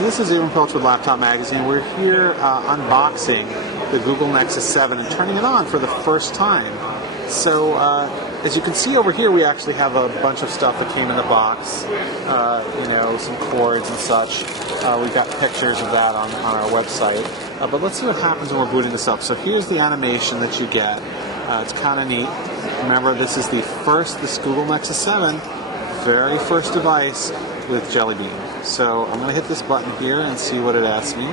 So this is Abram Pilch with Laptop Magazine. We're here unboxing the Google Nexus 7 and turning it on for the first time. So as you can see over here, we actually have a bunch of stuff that came in the box. You know, some cords and such. We've got pictures of that on our website. But let's see what happens when we're booting this up. So here's the animation that you get. It's kind of neat. Remember, this is this Google Nexus 7, very first device with Jelly Bean. So I'm going to hit this button here and see what it asks me.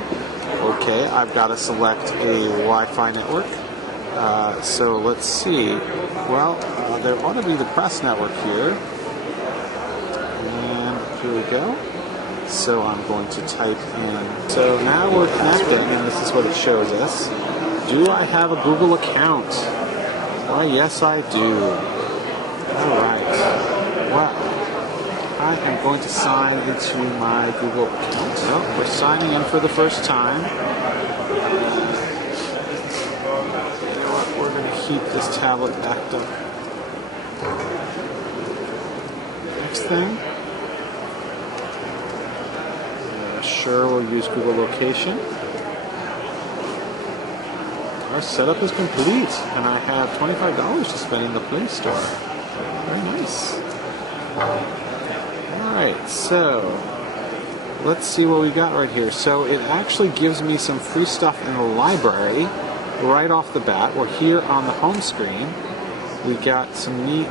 Okay, I've got to select a Wi-Fi network. So let's see. Well, there ought to be the press network here. And here we go. So I'm going to type in. So now we're connecting, and this is what it shows us. Do I have a Google account? Why, yes, I do. All right. Well, I am going to sign into my Google account. So we're signing in for the first time. You know what? We're going to keep this tablet backed up. Next thing. Sure, we'll use Google Location. Our setup is complete, and I have $25 to spend in the Play Store. Very nice. Alright, so let's see what we got right here. So it actually gives me some free stuff in the library right off the bat. We're here on the home screen. We got some neat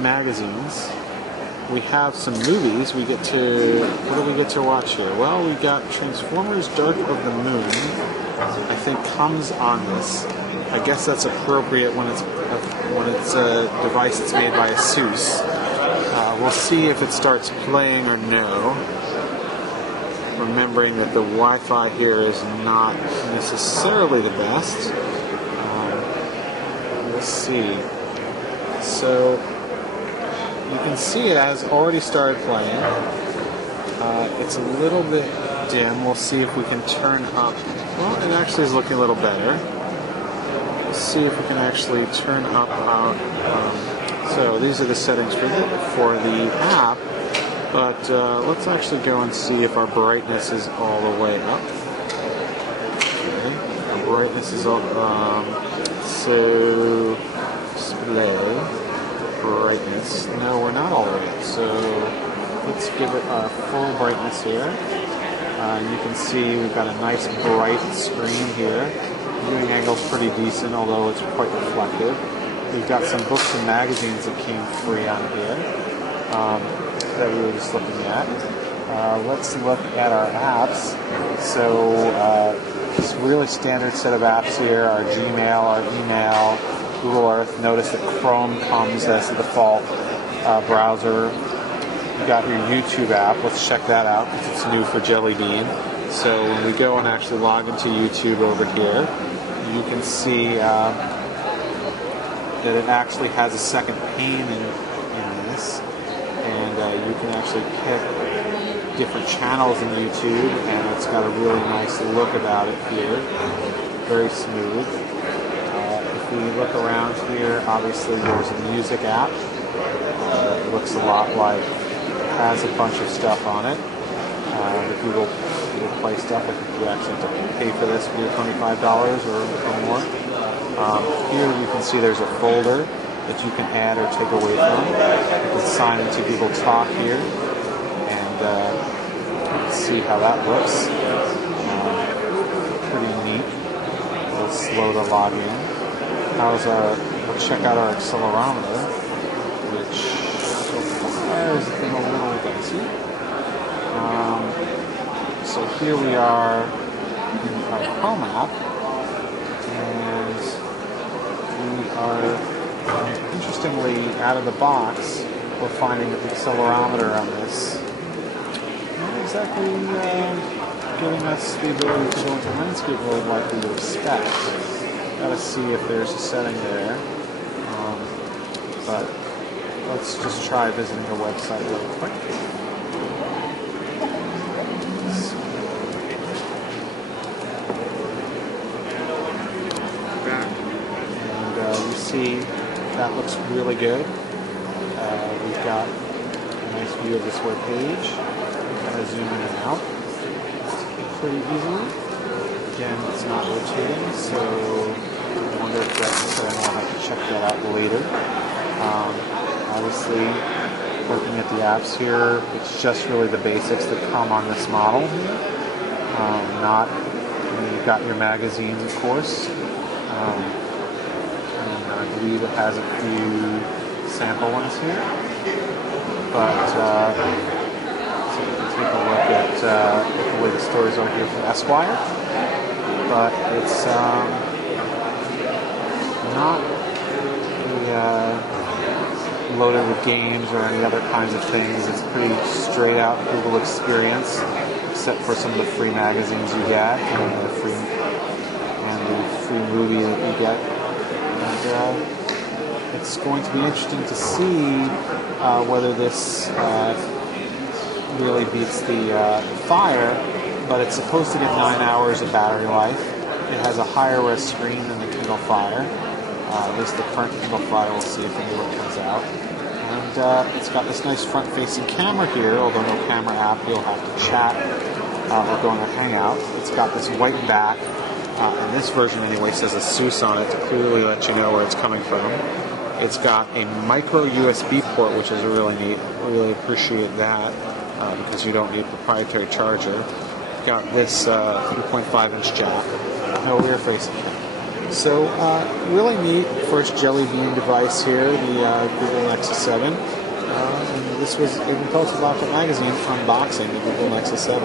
magazines. We have some movies. What do we get to watch here? Well, we got Transformers Dark of the Moon, I think comes on this. I guess that's appropriate when it's a device that's made by ASUS. We'll see if it starts playing or no. Remembering that the Wi-Fi here is not necessarily the best. We'll see. So you can see it has already started playing. It's a little bit dim. We'll see if we can turn up. Well, it actually is looking a little better. We'll see if we can actually turn up our. So these are the settings for the app. But let's actually go and see if our brightness is all the way up. Okay, our brightness is up. So display. Brightness. No, we're not all the way up. So let's give it our full brightness here. And you can see we've got a nice bright screen here. Viewing angle's pretty decent, although it's quite reflective. We've got some books and magazines that came free on here that we were just looking at. Let's look at our apps. So it's a really standard set of apps here. Our Gmail, our email, Google Earth. Notice that Chrome comes as the default browser. You got your YouTube app. Let's check that out because it's new for Jelly Bean. So when we go and actually log into YouTube over here, you can see that it actually has a second pane in this, and you can actually pick different channels in YouTube, and it's got a really nice look about it here. Very smooth. If we look around here, obviously there's a music app. It looks a lot like it has a bunch of stuff on it. The Google Play stuff. I think you actually have to pay for this, either $25 or more. Here you can see there's a folder that you can add or take away from. You can sign into Google Talk here, and see how that looks. Pretty neat. A little slow to log in. We'll check out our accelerometer, which so far has been a little dicey. So here we are in our home app, and we are, interestingly, out of the box, we're finding that the accelerometer on this not exactly giving us the ability to go into landscape mode like we would expect. Gotta see if there's a setting there, but let's just try visiting the website real quick. And you see that looks really good. We've got a nice view of this web page. I'm going to zoom pretty easily. Again, it's not rotating, so I wonder if that's something I'll have to check that out later. Obviously, looking at the apps here, it's just really the basics that come on this model. You've got your magazines, of course. And I believe it has a few sample ones here. But so you can take a look at the way the stories are here from Esquire. But it's not loaded with games or any other kinds of things. It's pretty straight out Google experience, except for some of the free magazines you get and the free movie that you get. And it's going to be interesting to see whether this really beats the Fire, but it's supposed to get 9 hours of battery life. It has a higher res screen than the Kindle Fire. At least the current Kindle Fire. We'll see if the new one comes out. And it's got this nice front-facing camera here, although no camera app. You'll have to chat or go on a Hangout. It's got this white back, and this version anyway says ASUS on it to clearly let you know where it's coming from. It's got a micro USB port, which is really neat. I really appreciate that because you don't need a proprietary charger. Got this 3.5-inch jack. No rear-facing camera. So, really neat first Jelly Bean device here, the Google Nexus 7. And this was in Culture Magazine unboxing the Google Nexus 7.